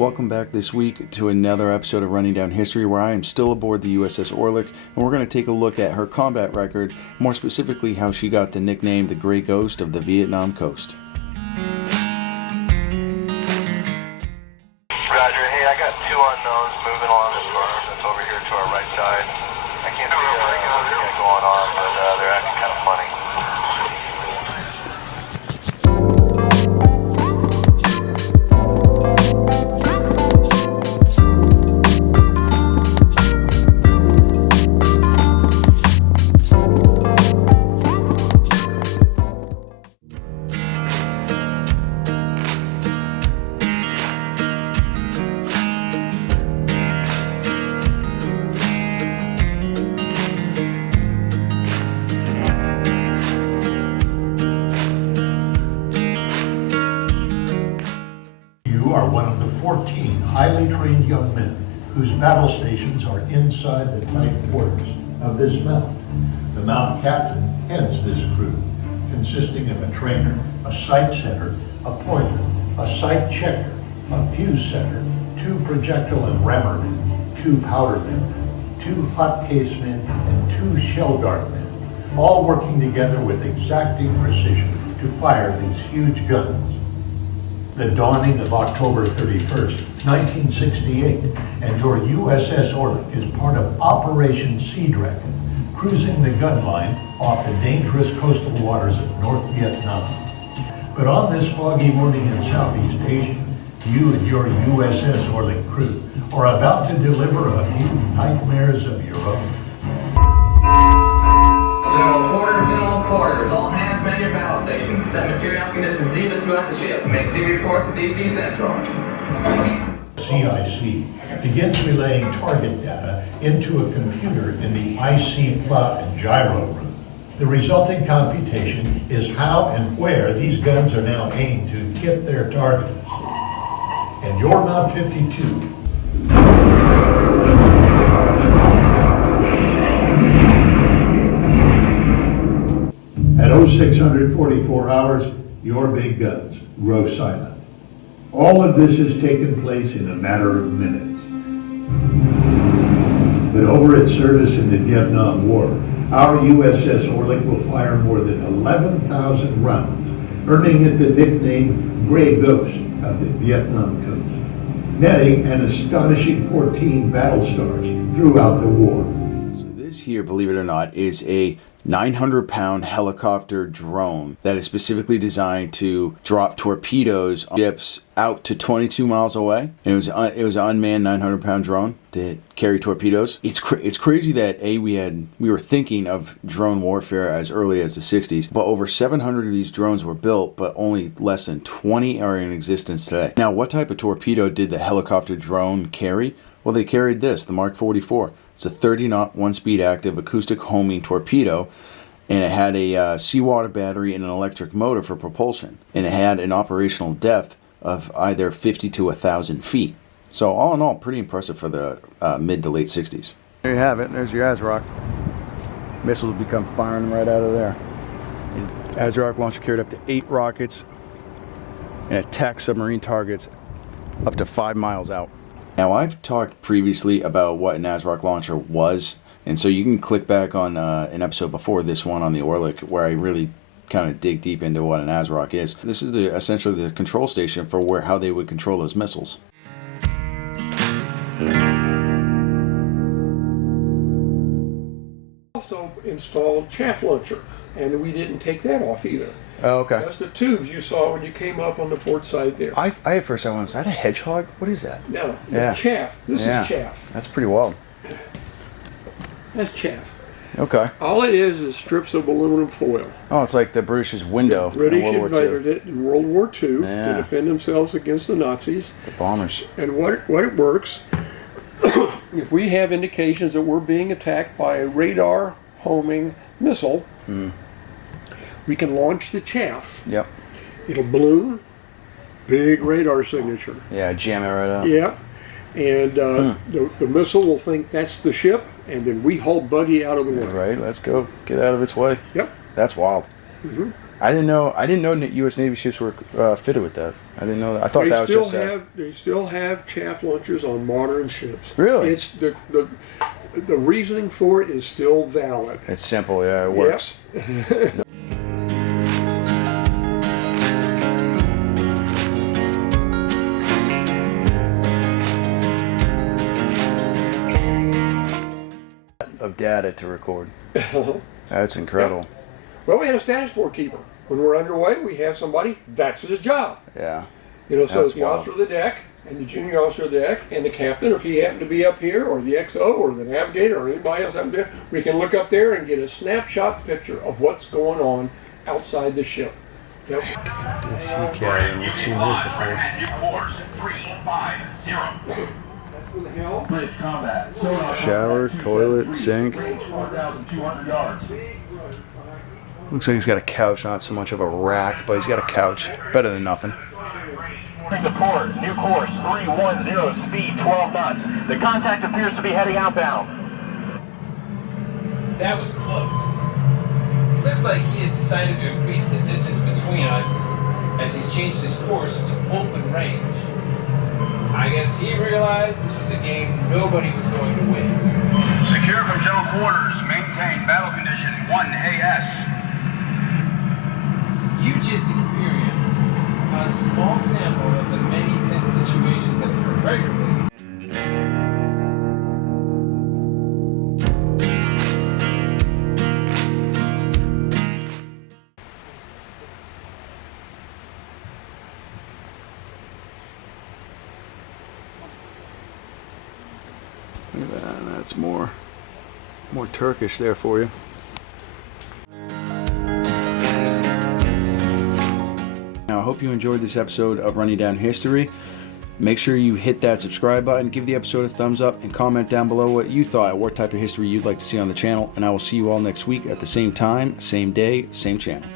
Welcome back this week to another episode of Running Down History, where I am still aboard the USS Orleck, and we're going to take a look at her combat record, more specifically how she got the nickname the Gray Ghost of the Vietnam Coast. Roger, hey, I got two unknowns moving along this berm that's over here to our right side. I can't see what they got going on, but they're acting kind of funny. You are one of the 14 highly trained young men whose battle stations are inside the tight quarters of this mount. The mount captain heads this crew, consisting of a trainer, a sight setter, a pointer, a sight checker, a fuse setter, 2 projectile and rammer men, 2 powder men, 2 hot case men, and 2 shell guard men, all working together with exacting precision to fire these huge guns. The dawning of October 31st, 1968, and your USS Orleck is part of Operation Sea Dragon, cruising the gun line off the dangerous coastal waters of North Vietnam. But on this foggy morning in Southeast Asia, you and your USS Orleck crew are about to deliver a few nightmares of your own. General quarters, all hands man your battle stations. Set material conditions even throughout the ship. Make series reports to DC Central. CIC begins relaying target data into a computer in the IC plot and gyro room. The resulting computation is how and where these guns are now aimed to hit their targets. And your Mount 52 at 0644 hours, your big guns grow silent. All of this has taken place in a matter of minutes. But over its service in the Vietnam War, our USS Orleck will fire more than 11,000 rounds, earning it the nickname Gray Ghost of the Vietnam Coast, netting an astonishing 14 battle stars throughout the war. So this here, believe it or not, is a 900-pound helicopter drone that is specifically designed to drop torpedoes on ships out to 22 miles away. And it was an unmanned 900-pound drone to carry torpedoes. It's crazy that we were thinking of drone warfare as early as the 60s, but over 700 of these drones were built, but only less than 20 are in existence today. Now, what type of torpedo did the helicopter drone carry? Well, they carried this, the Mark 44. It's a 30-knot, 1-speed active acoustic homing torpedo, and it had a seawater battery and an electric motor for propulsion. And it had an operational depth of either 50 to 1,000 feet. So all in all, pretty impressive for the mid to late 60s. There you have it. There's your ASROC. Missiles become firing right out of there. ASROC launcher carried up to 8 rockets and attacked submarine targets up to 5 miles out. Now, I've talked previously about what an ASROC launcher was, and so you can click back on an episode before this one on the Orleck, where I really kind of dig deep into what an ASROC is. This is essentially the control station for how they would control those missiles. Also installed chaff launcher, and we didn't take that off either. Oh, okay. That's the tubes you saw when you came up on the port side there. I at first I went, is that a hedgehog? What is that? No, Yeah. chaff. This is chaff. That's pretty wild. That's chaff. Okay. All it is strips of aluminum foil. Oh, it's like the British's window British in World War invaded II. it in World War II Yeah. to defend themselves against the Nazis. The bombers. And what it works, if we have indications that we're being attacked by a radar homing missile, we can launch the chaff. Yep. It'll balloon, big radar signature. Yeah, jam it right out. Yep. And the missile will think that's the ship, and then we haul buggy out of the way. Right, let's go get out of its way. Yep. That's wild. I didn't know that U.S. Navy ships were fitted with that. I didn't know that. I thought that was just They still have chaff launchers on modern ships. Really? It's the reasoning for it is still valid. It's simple, yeah, it works. Of data to record. That's incredible. Well, we have a status board keeper. When we're underway, we have somebody, that's his job. Yeah. You know, so That's it's the wild. officer of the deck, and the junior officer of the deck, and the captain, if he happened to be up here, or the XO, or the navigator, or anybody else up there, we can look up there and get a snapshot picture of what's going on outside the ship. Yep. DC carrier, we've seen this before. Course 350. For the helm. Bridge combat. Shower, toilet, sink. 1,200 yards. Looks like he's got a couch, not so much of a rack, but he's got a couch. Better than nothing. To port, new course 310, speed 12 knots. The contact appears to be heading outbound. That was close. Looks like he has decided to increase the distance between us as he's changed his course to open range. I guess he realized this was a game nobody was going to win. Secure from general quarters. Maintain battle condition 1AS. You just experienced a small sample of the many tense situations that occur regularly. Look at that, that's more Turkish there for you. Now, I hope you enjoyed this episode of Running Down History. Make sure you hit that subscribe button, give the episode a thumbs up, and comment down below what you thought, what type of history you'd like to see on the channel. And I will see you all next week at the same time, same day, same channel.